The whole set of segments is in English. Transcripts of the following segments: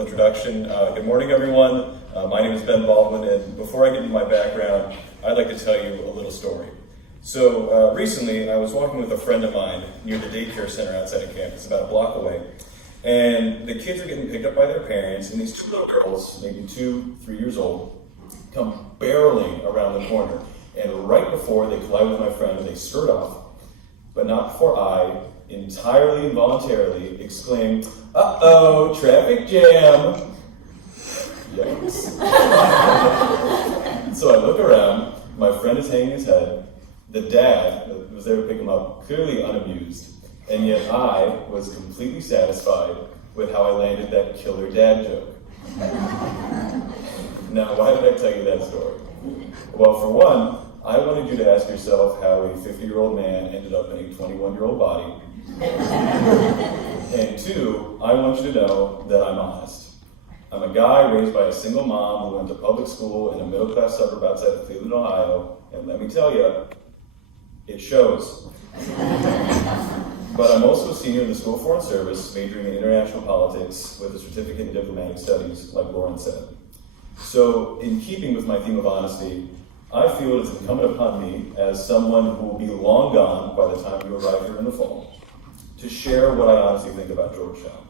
Introduction. Good morning, everyone. My name is Ben Baldwin, and before I get into my background, I'd like to tell you a little story. So recently, I was walking with a friend of mine near the daycare center outside of campus, about a block away, and the kids are getting picked up by their parents, and these two little girls, maybe 2-3 years old, come barreling around the corner, and right before they collide with my friend, they skirt off, but not before I, entirely involuntarily, exclaim, "Uh-oh, traffic jam!" Yikes. So I look around, my friend is hanging his head, the dad that was there to pick him up, clearly unamused, and yet I was completely satisfied with how I landed that killer dad joke. Now, why did I tell you that story? Well, for one, I wanted you to ask yourself how a 50-year-old man ended up in a 21-year-old body. And two, I want you to know that I'm honest. I'm a guy raised by a single mom who went to public school in a middle-class suburb outside of Cleveland, Ohio, and let me tell you, it shows. But I'm also a senior in the School of Foreign Service, majoring in international politics with a certificate in diplomatic studies, like Lauren said. So, in keeping with my theme of honesty, I feel it is incumbent upon me, as someone who will be long gone by the time you arrive here in the fall, to share what I honestly think about Georgetown.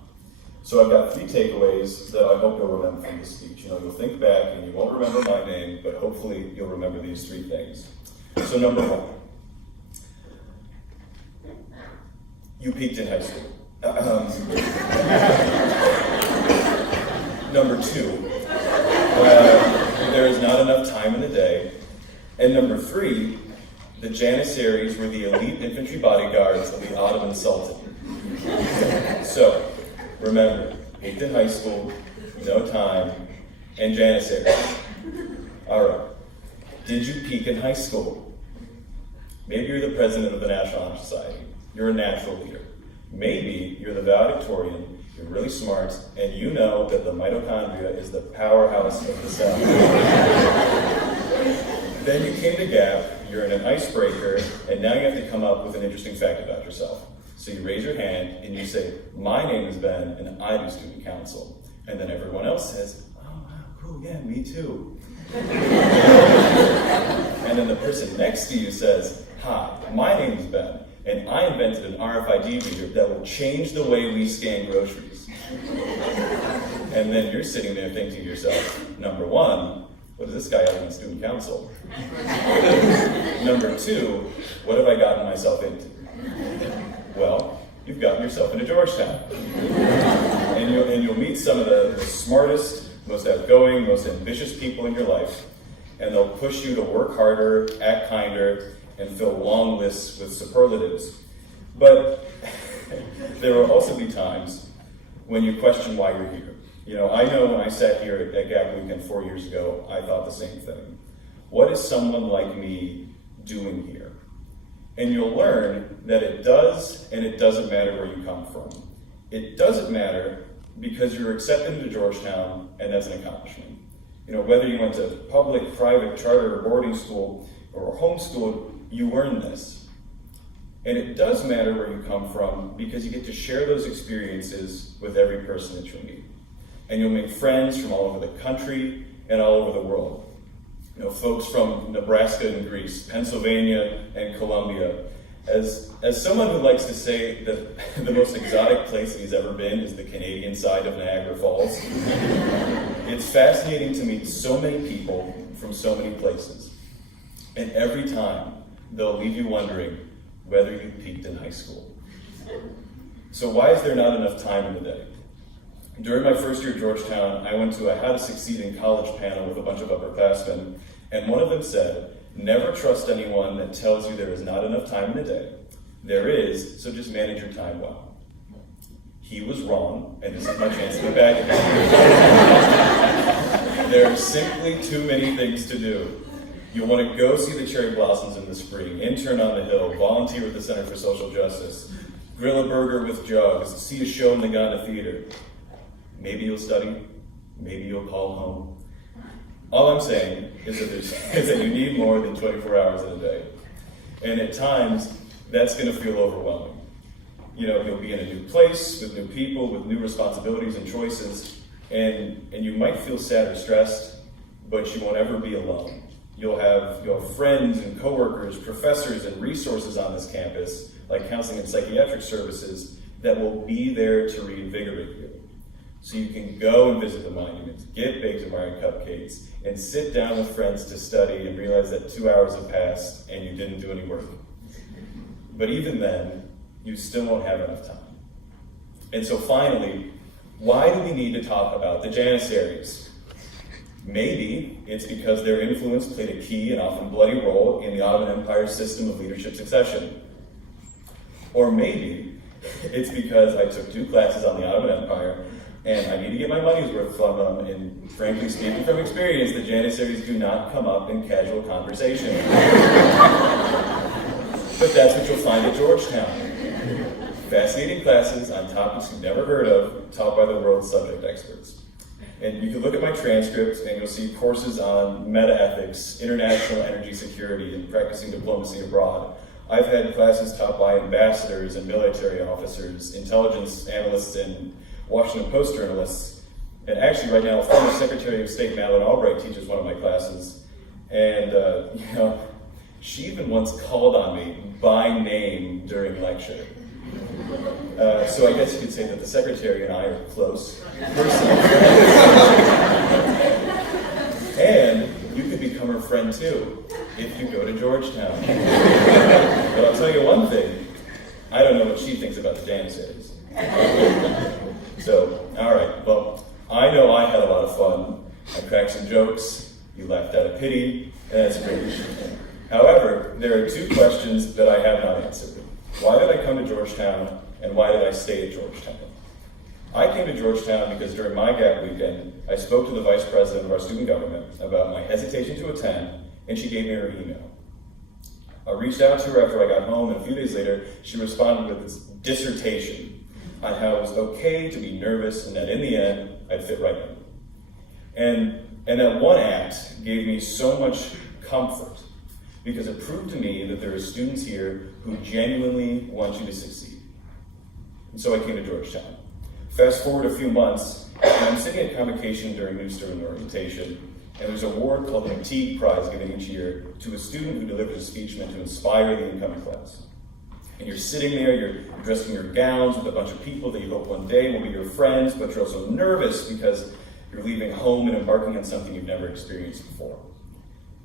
So I've got 3 takeaways that I hope you'll remember from this speech. You'll think back and you won't remember my name, but hopefully you'll remember these 3 things. So number 1, you peaked in high school. Number 2, there is not enough time in the day. And number 3, the Janissaries were the elite infantry bodyguards of the Ottoman Sultan. So, remember, peaked in high school, no time, and Janissaries. All right. Did you peak in high school? Maybe you're the president of the National Honor Society. You're a natural leader. Maybe you're the valedictorian. You're really smart, and you know that the mitochondria is the powerhouse of the cell. Then you came to Gap, you're in an icebreaker, and now you have to come up with an interesting fact about yourself. So you raise your hand and you say, "My name is Ben, and I do student council." And then everyone else says, "Oh, wow, cool, yeah, me too." And then the person next to you says, "Hi, my name is Ben, and I invented an RFID reader that will change the way we scan groceries." And then you're sitting there thinking to yourself, number 1, what is this guy having in student council? Number 2, what have I gotten myself into? Well, you've gotten yourself into Georgetown. And you'll meet some of the smartest, most outgoing, most ambitious people in your life, and they'll push you to work harder, act kinder, and fill long lists with superlatives. But there will also be times when you question why you're here. I know when I sat here at Gap Weekend 4 years ago, I thought the same thing. What is someone like me doing here? And you'll learn that it does and it doesn't matter where you come from. It doesn't matter because you're accepted into Georgetown, and that's an accomplishment. Whether you went to public, private, charter, or boarding school, or homeschooled, you earned this. And it does matter where you come from because you get to share those experiences with every person that you meet. And you'll make friends from all over the country and all over the world. Folks from Nebraska and Greece, Pennsylvania and Colombia. As someone who likes to say that the most exotic place he's ever been is the Canadian side of Niagara Falls, it's fascinating to meet so many people from so many places. And every time, they'll leave you wondering whether you peaked in high school. So why is there not enough time in the day? During my first year at Georgetown, I went to a How to Succeed in College panel with a bunch of upperclassmen, and one of them said, "Never trust anyone that tells you there is not enough time in the day. There is, so just manage your time well." He was wrong, and this is my chance to be back again. There are simply too many things to do. You'll want to go see the cherry blossoms in the spring, intern on the Hill, volunteer with the Center for Social Justice, grill a burger with jugs, see a show in the Ghana Theater. Maybe you'll study, maybe you'll call home. All I'm saying is that you need more than 24 hours in a day. And at times, that's going to feel overwhelming. You'll be in a new place, with new people, with new responsibilities and choices. And you might feel sad or stressed, but you won't ever be alone. You'll have friends and coworkers, professors, and resources on this campus, like counseling and psychiatric services, that will be there to reinvigorate you. So you can go and visit the monuments, get baked and Mayan cupcakes, and sit down with friends to study and realize that 2 hours have passed and you didn't do any work. But even then, you still won't have enough time. And so finally, why do we need to talk about the Janissaries? Maybe it's because their influence played a key and often bloody role in the Ottoman Empire's system of leadership succession. Or maybe it's because I took 2 classes on the Ottoman Empire and I need to get my money's worth from them, and frankly speaking from experience, the Janissaries do not come up in casual conversation. But that's what you'll find at Georgetown. Fascinating classes on topics you've never heard of, taught by the world's subject experts. And you can look at my transcripts and you'll see courses on meta-ethics, international energy security, and practicing diplomacy abroad. I've had classes taught by ambassadors and military officers, intelligence analysts, and Washington Post journalists. And actually right now, former Secretary of State Madeleine Albright teaches one of my classes. And she even once called on me by name during lecture. So I guess you could say that the secretary and I are close personal friends. And you could become her friend too if you go to Georgetown. But I'll tell you one thing, I don't know what she thinks about the Janissaries. So, all right, well, I know I had a lot of fun. I cracked some jokes, you laughed out of pity, and that's great. However, there are 2 questions that I have not answered. Why did I come to Georgetown, and why did I stay at Georgetown? I came to Georgetown because during my gap weekend, I spoke to the vice president of our student government about my hesitation to attend, and she gave me her email. I reached out to her after I got home, and a few days later, she responded with this dissertation on how it was okay to be nervous, and that in the end, I'd fit right in. And that one act gave me so much comfort, because it proved to me that there are students here who genuinely want you to succeed. And so I came to Georgetown. Fast forward a few months, and I'm sitting at convocation during new student orientation, and there's an award called the McTeague Prize given each year to a student who delivers a speech meant to inspire the incoming class. And you're sitting there, you're dressed in your gowns with a bunch of people that you hope one day will be your friends, but you're also nervous because you're leaving home and embarking on something you've never experienced before.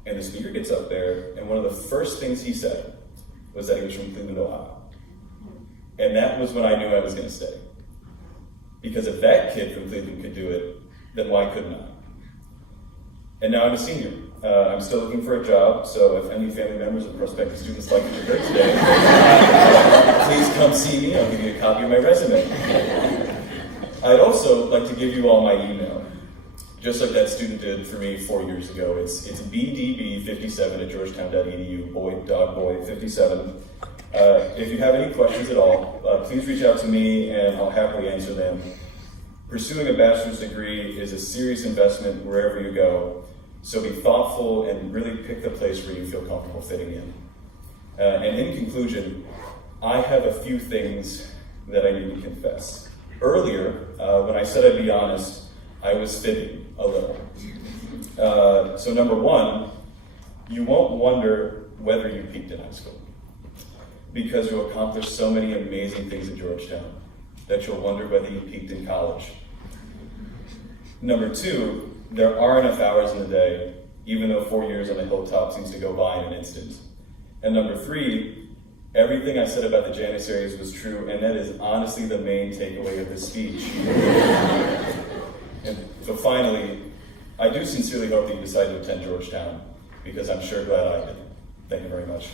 And the speaker gets up there, and one of the first things he said was that he was from Cleveland, Ohio. And that was when I knew I was going to stay. Because if that kid from Cleveland could do it, then why couldn't I? And now I'm a senior. I'm still looking for a job, so if any family members or prospective students like to hear today, please come see me. I'll give you a copy of my resume. I'd also like to give you all my email, just like that student did for me 4 years ago. It's bdb57@georgetown.edu, boy, dog boy, 57. If you have any questions at all, please reach out to me and I'll happily answer them. Pursuing a bachelor's degree is a serious investment wherever you go, so be thoughtful and really pick the place where you feel comfortable fitting in. And in conclusion, I have a few things that I need to confess. Earlier, when I said I'd be honest, I was fibbing a little. So number 1, you won't wonder whether you peaked in high school, because you'll accomplish so many amazing things at Georgetown that you'll wonder whether you peaked in college. Number 2, there are enough hours in the day, even though 4 years on the hilltop seems to go by in an instant. And number 3, everything I said about the Janissaries was true, and that is honestly the main takeaway of this speech. And so finally, I do sincerely hope that you decide to attend Georgetown, because I'm sure glad I did. Thank you very much.